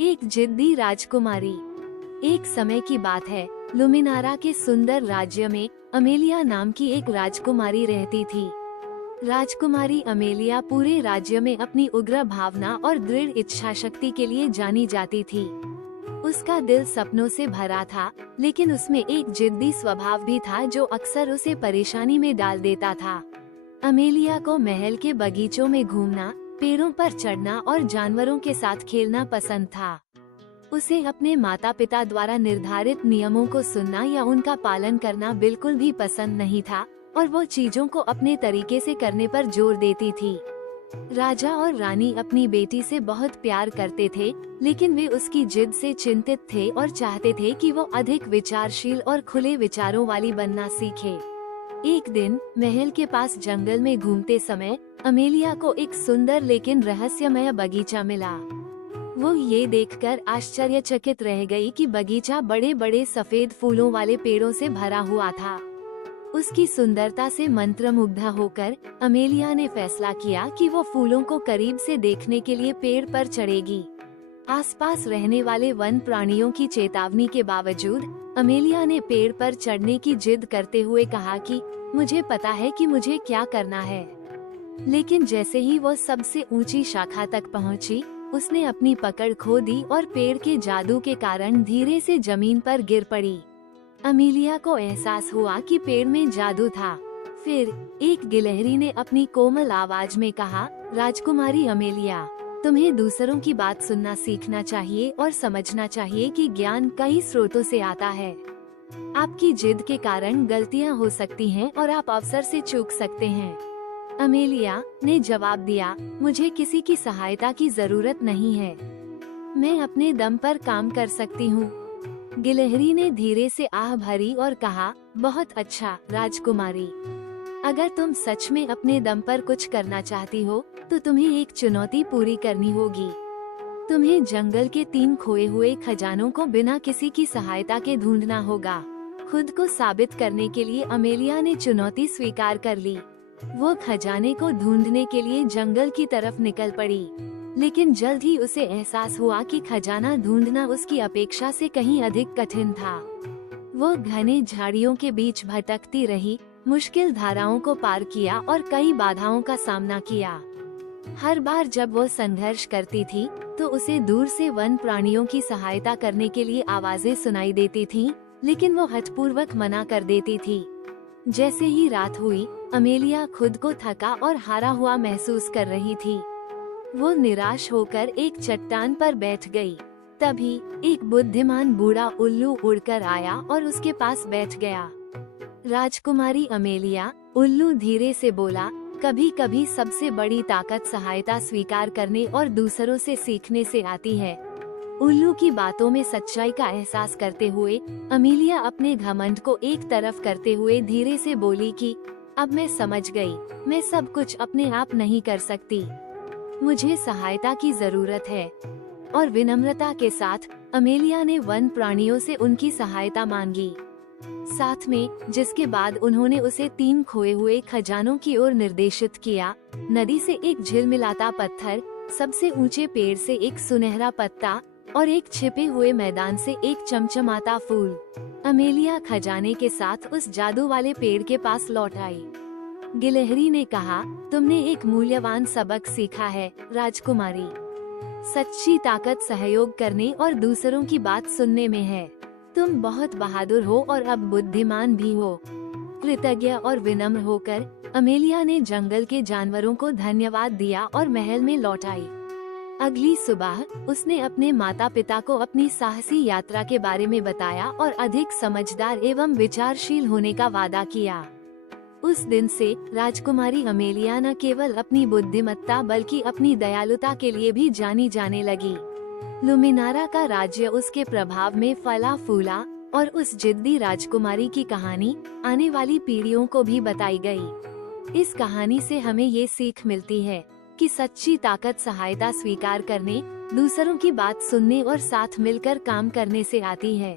एक जिद्दी राजकुमारी। एक समय की बात है, लुमिनारा के सुंदर राज्य में अमेलिया नाम की एक राजकुमारी रहती थी। राजकुमारी अमेलिया पूरे राज्य में अपनी उग्र भावना और दृढ़ इच्छा शक्ति के लिए जानी जाती थी। उसका दिल सपनों से भरा था, लेकिन उसमें एक जिद्दी स्वभाव भी था जो अक्सर उसे परेशानी में डाल देता था। अमेलिया को महल के बगीचों में घूमना, पेड़ों पर चढ़ना और जानवरों के साथ खेलना पसंद था। उसे अपने माता पिता द्वारा निर्धारित नियमों को सुनना या उनका पालन करना बिल्कुल भी पसंद नहीं था और वो चीजों को अपने तरीके से करने पर जोर देती थी। राजा और रानी अपनी बेटी से बहुत प्यार करते थे, लेकिन वे उसकी जिद से चिंतित थे और चाहते थे कि वो अधिक विचारशील और खुले विचारों वाली बनना सीखे। एक दिन महल के पास जंगल में घूमते समय अमेलिया को एक सुंदर लेकिन रहस्यमय बगीचा मिला। वो ये देखकर आश्चर्यचकित रह गई कि बगीचा बड़े बड़े सफेद फूलों वाले पेड़ों से भरा हुआ था। उसकी सुंदरता से मंत्रमुग्ध होकर अमेलिया ने फैसला किया कि वो फूलों को करीब से देखने के लिए पेड़ पर चढ़ेगी। आसपास रहने वाले वन प्राणियों की चेतावनी के बावजूद अमेलिया ने पेड़ पर चढ़ने की जिद करते हुए कहा कि मुझे पता है कि मुझे क्या करना है। लेकिन जैसे ही वो सबसे ऊंची शाखा तक पहुंची, उसने अपनी पकड़ खो दी और पेड़ के जादू के कारण धीरे से जमीन पर गिर पड़ी। अमेलिया को एहसास हुआ कि पेड़ में जादू था। फिर एक गिलहरी ने अपनी कोमल आवाज में कहा, राजकुमारी अमेलिया, तुम्हें दूसरों की बात सुनना सीखना चाहिए और समझना चाहिए कि ज्ञान कई स्रोतों से आता है। आपकी जिद के कारण गलतियां हो सकती हैं और आप अवसर से चूक सकते हैं। अमेलिया ने जवाब दिया, मुझे किसी की सहायता की जरूरत नहीं है। मैं अपने दम पर काम कर सकती हूँ। गिलहरी ने धीरे से आह भरी और कहा, बहुत अच्छा राजकुमारी, अगर तुम सच में अपने दम पर कुछ करना चाहती हो तो तुम्हें एक चुनौती पूरी करनी होगी। तुम्हें जंगल के 3 खोए हुए खजानों को बिना किसी की सहायता के ढूंढना होगा। खुद को साबित करने के लिए अमेलिया ने चुनौती स्वीकार कर ली। वो खजाने को ढूंढने के लिए जंगल की तरफ निकल पड़ी, लेकिन जल्द ही उसे एहसास हुआ कि खजाना ढूंढना उसकी अपेक्षा से कहीं अधिक कठिन था। वो घने झाड़ियों के बीच भटकती रही, मुश्किल धाराओं को पार किया और कई बाधाओं का सामना किया। हर बार जब वो संघर्ष करती थी तो उसे दूर से वन प्राणियों की सहायता करने के लिए आवाजें सुनाई देती थीं, लेकिन वो हठपूर्वक मना कर देती थी। जैसे ही रात हुई, अमेलिया खुद को थका और हारा हुआ महसूस कर रही थी। वो निराश होकर एक चट्टान पर बैठ गई। तभी एक बुद्धिमान बूढ़ा उल्लू उड़कर आया और उसके पास बैठ गया। राजकुमारी अमेलिया, उल्लू धीरे से बोला, कभी कभी सबसे बड़ी ताकत सहायता स्वीकार करने और दूसरों से सीखने से आती है। उल्लू की बातों में सच्चाई का एहसास करते हुए अमेलिया अपने घमंड को एक तरफ करते हुए धीरे से बोली कि अब मैं समझ गई, मैं सब कुछ अपने आप नहीं कर सकती, मुझे सहायता की जरूरत है। और विनम्रता के साथ अमेलिया ने वन प्राणियों से उनकी सहायता मांगी, साथ में जिसके बाद उन्होंने उसे 3 खोए हुए खजानों की ओर निर्देशित किया। नदी से एक झिलमिलाता पत्थर, सबसे ऊंचे पेड़ से एक सुनहरा पत्ता और एक छिपे हुए मैदान से एक चमचमाता फूल। अमेलिया खजाने के साथ उस जादू वाले पेड़ के पास लौट आई। गिलहरी ने कहा, तुमने एक मूल्यवान सबक सीखा है राजकुमारी। सच्ची ताकत सहयोग करने और दूसरों की बात सुनने में है। तुम बहुत बहादुर हो और अब बुद्धिमान भी हो। कृतज्ञ और विनम्र होकर अमेलिया ने जंगल के जानवरों को धन्यवाद दिया और महल में लौट आई। अगली सुबह उसने अपने माता पिता को अपनी साहसी यात्रा के बारे में बताया और अधिक समझदार एवं विचारशील होने का वादा किया। उस दिन से राजकुमारी अमेलिया न केवल अपनी बुद्धिमत्ता बल्कि अपनी दयालुता के लिए भी जानी जाने लगी। लुमिनारा का राज्य उसके प्रभाव में फला फूला और उस जिद्दी राजकुमारी की कहानी आने वाली पीढ़ियों को भी बताई गई। इस कहानी से हमें ये सीख मिलती है कि सच्ची ताकत सहायता स्वीकार करने, दूसरों की बात सुनने और साथ मिलकर काम करने से आती है।